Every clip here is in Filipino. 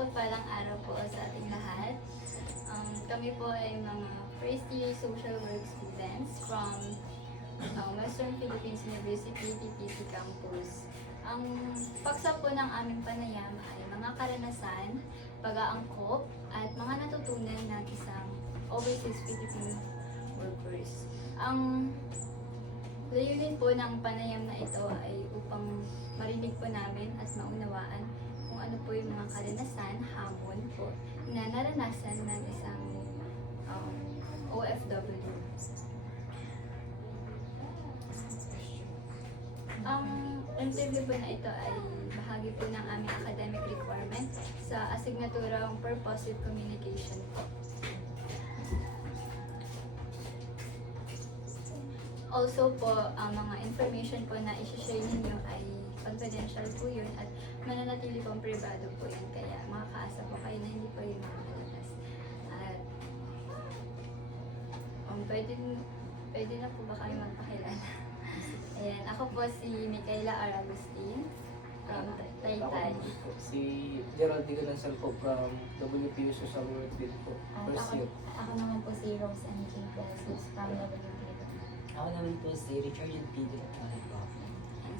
mapagpalang araw po sa ating lahat. Kami po ay mga first year social work students from Western Philippines University, TTC Campus. Ang paksa po ng aming panayam ay mga karanasan, pag-aangkop, at mga natutunan ng isang overseas Filipino workers. Ang layunin po ng panayam na ito ay upang marinig po namin at maunawaan kung ano po yung mga karanasan, hamon po na naranasan ng isang OFW. Ang interview po na ito ay bahagi po ng aming academic requirement sa asignaturang Purposive Communication po. Also po, ang mga information po na isi-share ninyo ay confidential po yun at mananatili pong privado po yun. Kaya makakaasa po kayo na hindi po yung mga kalakas. At pwede na po ba kami magpakilala? Ayan, ako po si Micaela R. Agustin from Taytay. Si Gerald Digalansan po from WPU Social Work din po. First year. Ako naman po si Rose and King Pesos from WPU. Ako naman po si Richard and Peter.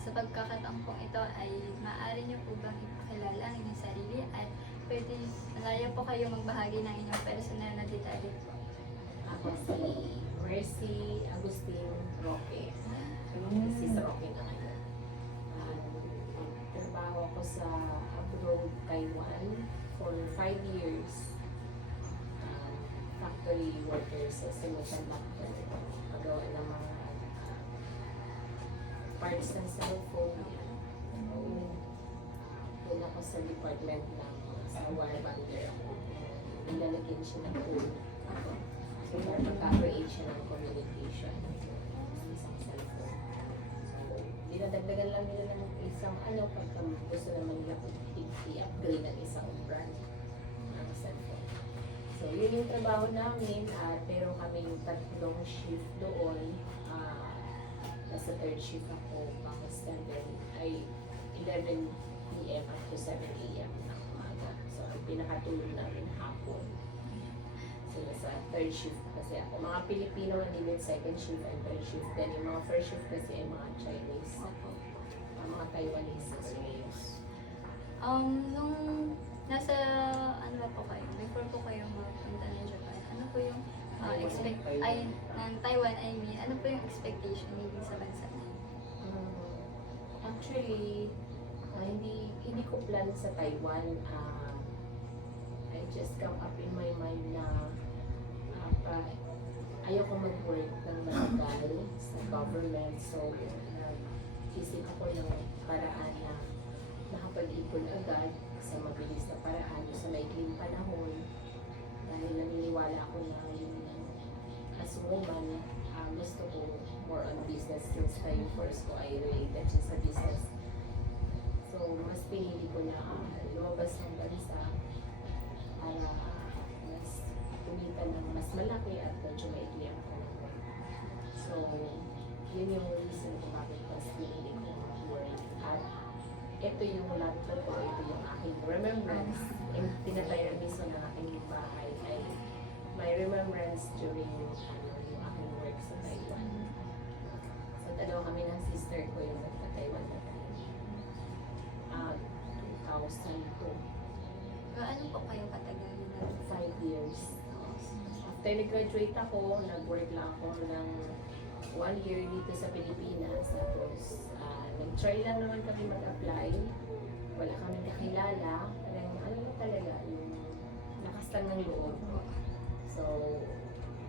Sa pagkakataon pong ito ay maaari niyo po bang ipakilala ang inyong sarili at pwede malaya po kayo magbahagi ng inyong personal na detalye po. Ako si Mercy Agustin Roque. Si sa Roque na ngayon. Trabaho ako sa abroad, Taiwan for 5 years. Factory worker sa semiconductor. Pagawa ng mga parts ng cellphone. Doon ako sa department ng sa wire bonder ako. Nilalagyan siya ng code. So, pagka-create siya ng communication sa isang cellphone. So, dinadagdagan lang nila ng isang pagka gusto naman nila i-upgrade ng isang brand ng cellphone. So, yun yung trabaho namin. Pero kaming tatlong shift doon. Nasa third shift ako, tapos 7 ay 11 p.m. up to 7 a.m. ng umaga. So, ang pinakatulog namin hapon. So, nasa third shift kasi ako. Mga Pilipino hindi din second shift and third shift. Then, yung mga first shift kasi ay mga Chinese. Mga Taiwanese. Nung nasa, ano ba po kayo? Before po kayo magpunta ng Japan, ano po yung ng Taiwan, I mean, ano po yung expectation ninyo sa bansa na yun? Actually, hindi ko plan sa Taiwan. I just come up in my mind na ayaw ko mag-work ng matagal sa government. So, nag-isip ako ng paraan na nakapag-ipon agad sa mabilis na paraan sa maikling panahon. Dahil naniniwala ako na as a woman, gusto ko more on business since yung course ko ay related siya sa business. So, mas pinili ko na lumabas ng bansa para mas kumita ng mas malaki at medyo maikli ang panahon. So, yun yung reason kung bakit mas pinili ko mag-work. At ito yung laptop ko, ito yung aking remembrance. Yung tinatayo mismo ng aking bahay ay my remembrance during yung aking work sa Taiwan. So, dalawa kami ng sister ko yung nagpa-Taiwan na tayo. 2002. Gaano po kayo katagal na? 5 years. After nag-graduate ako, nag-work lang ako ng 1 year dito sa Pilipinas. Tapos, nag-try lang naman kami mag-apply. Wala kami nakilala. Parang ano na talaga, yung nakastang ng loob. So,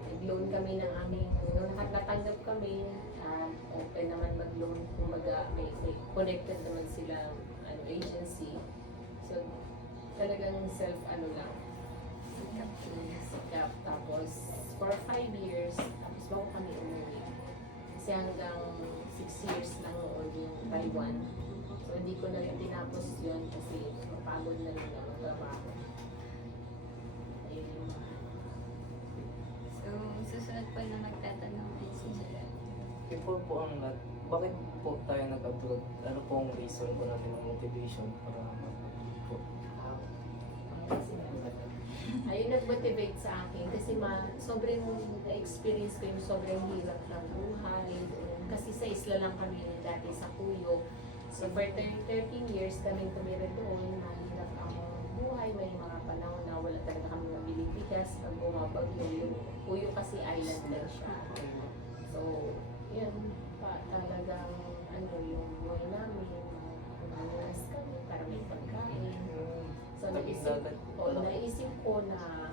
nag-loan kami ng aming, nung natanggap kami, open naman mag-loan. Kumbaga, may connected naman sila agency. So, talagang lang, sikap. Tapos, for 5 years, tapos bago kami umuwi. Kasi hanggang 6 years lang noon yung Taiwan. So, hindi ko na rin tinapos yun kasi mapagod na rin ako trabaho. Ayun. So, susunod po na magtatanong ay si Gerald. Before po ang lahat, bakit po tayo nag-abroad? Ano po ang reason po natin, ang motivation para mag-abroad po? Ang ayun nag-motivate sa akin kasi sobrang na-experience ko yung sobrang hirap ng buhay doon. Kasi sa isla lang kami dati sa Cuyo. So for 13 years kami tumira doon, mahirap ang buhay, may mga panahon na wala talaga kami mabiling bigas pag bumabagyo. Yung Cuyo kasi island lang siya. So, yun pa talagang yung buhay namin, umalas kami para may pagkain. So naisip ko na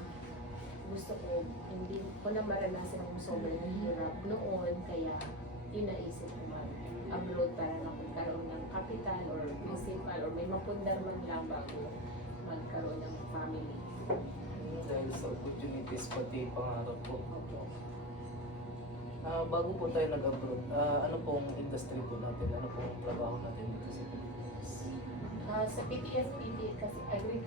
gusto ko, hindi ko na maranasan yung sobrang hirap noon, kaya yun naisip ko mag-abroad para magkaroon ng capital or principal or may mapundar man lang bago magkaroon ng family. Dahil sa opportunities pati pangarap po. Opo. Bago po tayo nag-abroad, ano pong industry po natin? Ano pong trabaho natin dito sa Pilipinas? Sa PTFPT, kasi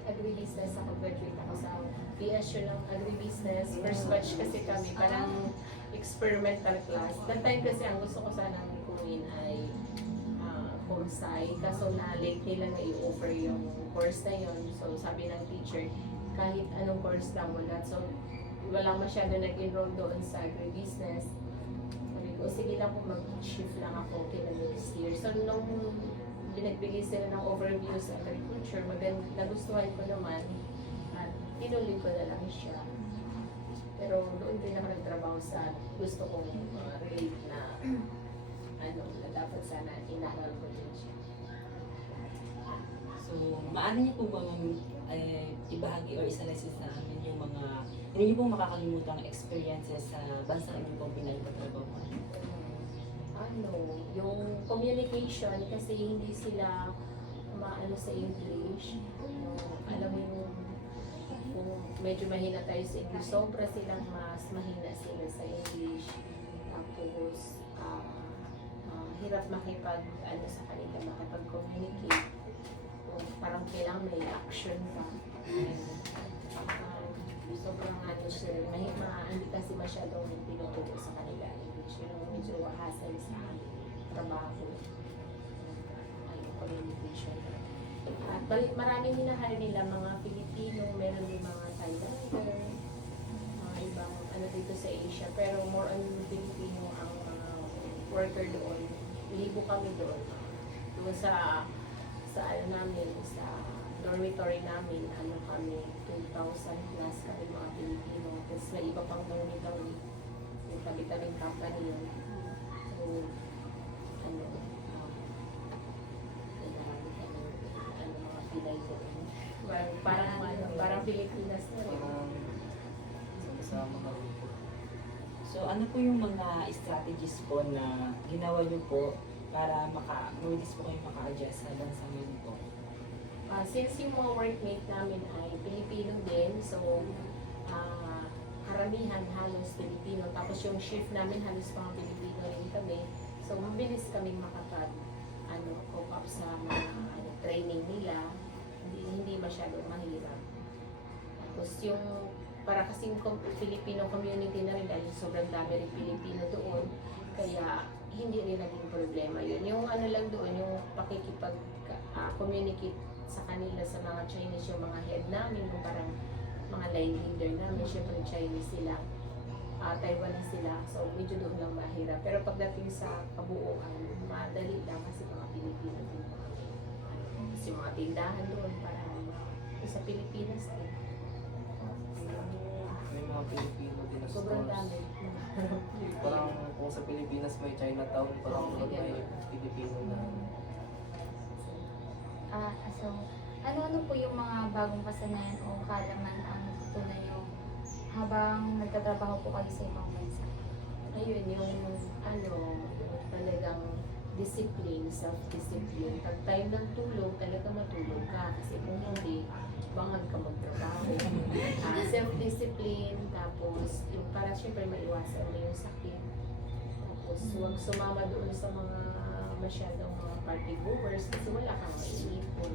agribusiness ako, graduate ako sa PSU ng agribusiness. First batch kasi kami, parang experimental class. That time kasi ang gusto ko sana kunin ay Comsci, kaso na late nila na i-offer yung course na yun. So sabi ng teacher, kahit anong course lang wala. So walang masyado nag-enroll doon sa agribusiness. Sabi ko, sige lang po, mag-shift lang ako kailan next year. So nung binagbigay sila ng overview sa agriculture, nagustuhan ko naman at tinuloy ko na lang siya. Pero doon din ako nagtrabaho sa gusto kong relate na na dapat sana inaral ko din siya. So, maano niyo po bang ibahagi or isa-lesson sa amin yung mga hindi niyo pong makakalimutang experiences sa bansang inyo pong pinagtatrabaho? Yung communication, kasi hindi sila maano sa English. Alam mo yung kung medyo mahina tayo sa English, sobra silang mas mahina sila sa English. Tapos, hirap sa kanila, makipag-communicate. Parang kailangan may action pa. Sobrang sila, hindi kasi masyadong tinuturo sa kanila English. Yung medyo hassle sa trabaho. Communication. At maraming hinahire nila, mga Pilipino, meron din mga Thailander, mga ibang dito sa Asia. Pero more on Filipino ang worker doon. Libo kami doon. Doon sa namin, sa dormitory namin, kami, 2,000 plus kami mga Pilipino. Tapos may iba pang dormitory. Yung tabi-tabing company yun. So, mga Pilay doon. Parang Pilipinas na rin. Kasama na rin po. So, ano po yung mga strategies po na ginawa niyo po para mabilis po kayo maka-adjust sa bansang yun po? Since yung mga workmate namin ay Pilipino din, so karamihan halos Pilipino. Tapos yung shift namin halos mga Pilipino rin kami. So mabilis kaming cope up sa mga training nila. Hindi masyadong mahirap. Tapos yung para kasing Filipino community na rin dahil sobrang dami rin Pilipino doon, kaya hindi rin naging problema yun. Yung lang doon, yung pakikipag-communicate sa kanila sa mga Chinese, yung mga head namin, yung parang mga line leader namin, syempre Chinese sila, Taiwanese sila, so medyo doon lang mahirap. Pero pagdating sa kabuuan, madali lang kasi mga Pilipino din. Kasi mga tindahan doon, parang sa Pilipinas din. May mga Pilipino din na Sobrang stores. dami. Parang kung sa Pilipinas may Chinatown, parang doon may Pilipino na. So, ano-ano po yung mga bagong kasanayan o kaalaman ang natutunan nyo habang nagtatrabaho po kayo sa ibang bansa? Ayun, yung talagang discipline, self-discipline. Pag time ng tulog, talaga matulog ka. Kasi kung hindi, bangag ka magtrabaho. Self-discipline, tapos yung para syempre maiwasan mo yung sakit. Tapos huwag sumama doon sa mga masyadong mga party goers kasi wala kang maiipon.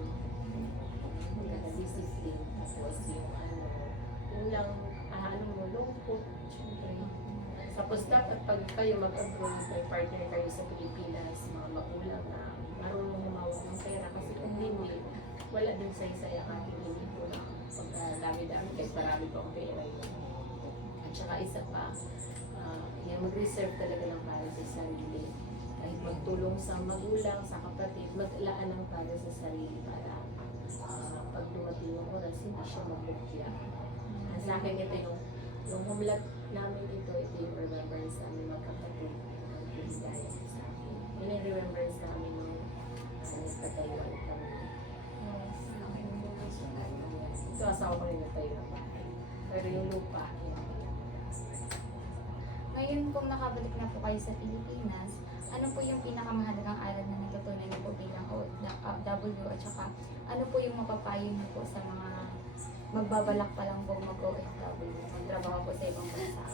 Discipline. Tapos yung yung lang, mo, lungkot. Syempre. Tapos dapat pag kayo mag-abroad, may partner kayo sa Pilipinas, mga magulang na marunong humawak ng pera kasi kung hindi, wala din sa isa yung ating inipunan. pagka-dami-dami kahit marami pa akong pera. At saka isa pa, yung mag-reserve talaga ng para sa sarili. Kahit magtulong sa magulang, sa kapatid, maglaan ng para sa sarili para pag dumating yung oras, hindi siya magbukya. Sa akin ito yung humlat namin ito yung remembrance namin magkapatid ang pinigaya sa akin. Yun yung remembrance namin nung nagkatayuan kami. Ito asawa ko rin nagtayo ng bahay. Pero yung lupa, yun. Ngayon kung nakabalik na po kayo sa Pilipinas, ano po yung pinakamahalagang aral na natutunan niyo po bilang OFW at saka ano po yung mapapayo niyo po sa mga magbabalak pa lang po mag-OFW, magtrabaho po sa ibang bansa?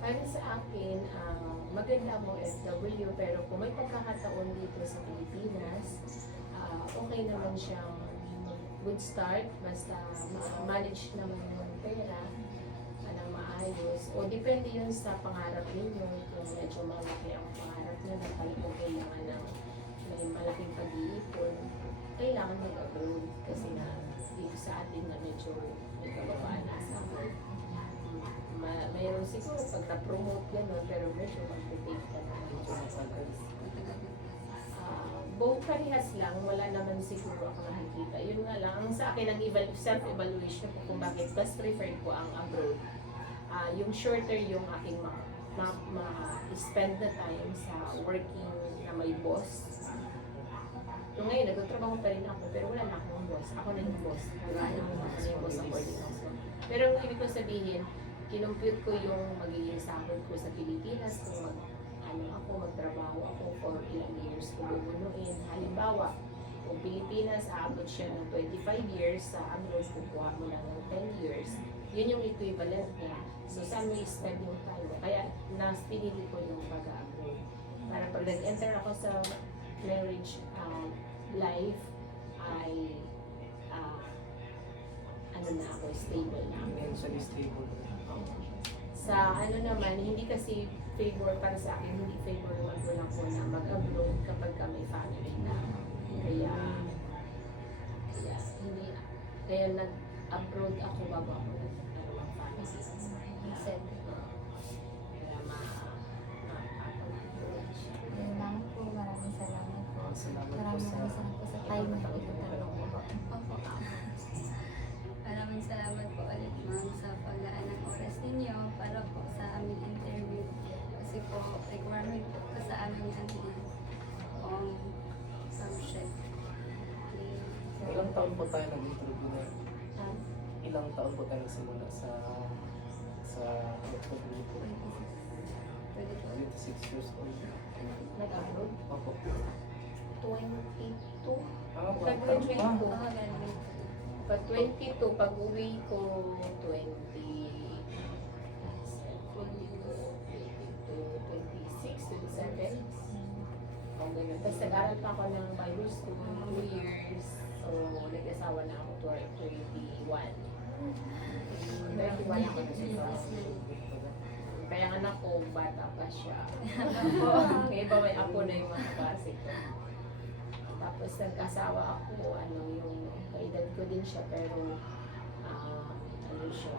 Para sa akin, maganda mo OFW pero kung may pagkakataon dito sa Pilipinas, okay naman siyang good start basta manage naman yung pera ng maayos o depende yun sa pangarap ninyo kung medyo malaki ang pangarap nyo na talagang kailangan ng may malaking pag-iipon kailangan mag-abroad kasi na dito sa atin na medyo may kababaan na sa abroad mayroon siguro pagka-promote gano'n pero medyo mag-take ka na medyo matagal both parehas lang, wala naman siguro ako nakikita. Yun nga lang, ang sa akin, self-evaluation ko kung bakit mas preferred ko ang abroad. Yung shorter yung aking spend na time sa working na may boss. So ngayon, nagtatrabaho pa rin ako, pero wala na akong boss. Ako na yung boss. Diba? Ako na yung boss ng boarding house. Pero ang ibig ko sabihin, kinumpute ko yung magiging sahod ko sa Pilipinas kung magtrabaho ako for ilang years ko bubunuin. Halimbawa, kung Pilipinas, aabot siya ng 25 years, sa abroad, kukuha mo lang ng 10 years. Yun yung equivalent niya. So, saan mo i-spend yung time mo? Kaya, pinili ko yung pag-abroad. Para pag nag-enter ako sa marriage life, ay stable na. Financially stable. Sa naman, hindi kasi favor para sa akin, hindi favor naman ko lang po na mag-abroad kapag ka may family na. Kaya nag-abroad ako bago ako mag-family. Yun lang po, maraming salamat po. Salamat po Maraming sa salamat po sa time na itutarong po. Opo. Maraming salamat po ulit ma'am sa paglaan ng oras ninyo para po sa aming interview. Kasi po requirement po sa aming subject. Ilang taon po tayo nag-interview na? Ilang taon po tayo nagsimula sa OFW po? 26 years old. Nag-abroad? Opo. 22. Bata Nag-graduate pa. ko. Ganun. Pag 22, pag uwi ko, 26, 27. Tapos nag-aral pa ako ng Bible school, 2 years. So, nag-asawa na ako 21. 21 ako nag-asawa. Kaya ang anak ko, bata pa siya. May iba may apo na yung mga klase ko. Tapos nag-asawa ako, yung kaedad ko din siya, pero siya,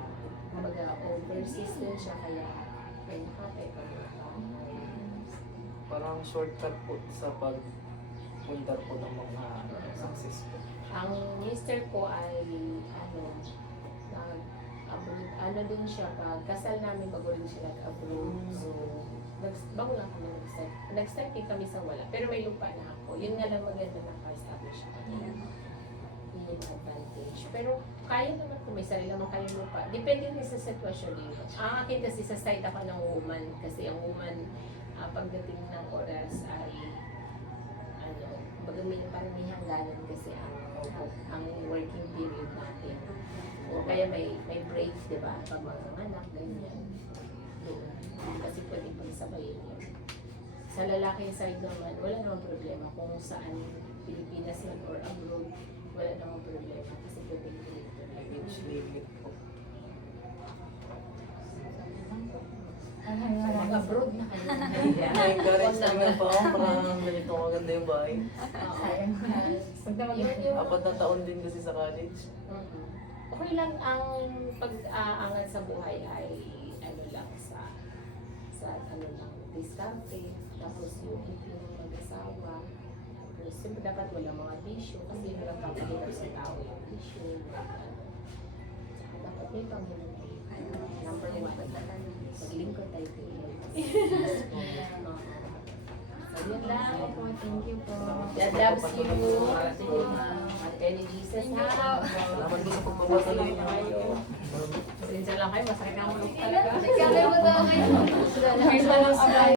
kumbaga overseas din siya, kaya nakatay pa rin. Parang shortcut po sa pagpunta po ng mga successful. Ang mister ko ay abroad, din siya, pag kasal namin bago rin siya nag-abroad. So, bago lang kami nag-start. Nag-start din kami sa wala, pero may lupa na ako. Yun nga lang maganda na ka-establish ako. Yun yung advantage. Pero kaya naman kung may sarili naman kayong lupa. Depende rin sa sitwasyon din. Ang akin kasi sa side ako ng woman, kasi ang woman, pagdating ng oras ay parang may hangganan kasi ang working period natin. O kaya may break, di ba? Pag mga anak, ganyan. Doon. Kasi pwede pagsabayin yun. Sa lalaki side naman, wala namang problema kung saan Pilipinas man or abroad, wala namang problema kasi pwede Age limit po. Mag-abroad na kayo. Na-encourage namin pa ako para ganito maganda yung bahay. Sayang. Pag na mag-ibig. 4 na taon din kasi sa college. Mhm. Okay lang ang pag-aangat sa buhay ay ano lang sa ano lang diskarte, tapos yung hindi ng mag-asawa. Pero siyempre dapat walang mga bisyo kasi walang papalito sa tao yung bisyo. Saka dapat may Panginoon. Number 1. Maglingkod tayo kay Lord. So yun lang. Opo, thank you po. God loves you. Attorney Jesus ha. Salamat din sa pagpapatuloy niyo. Pasensya lang kayo, masakit ang ulo talaga. Kaya mo daw kayo.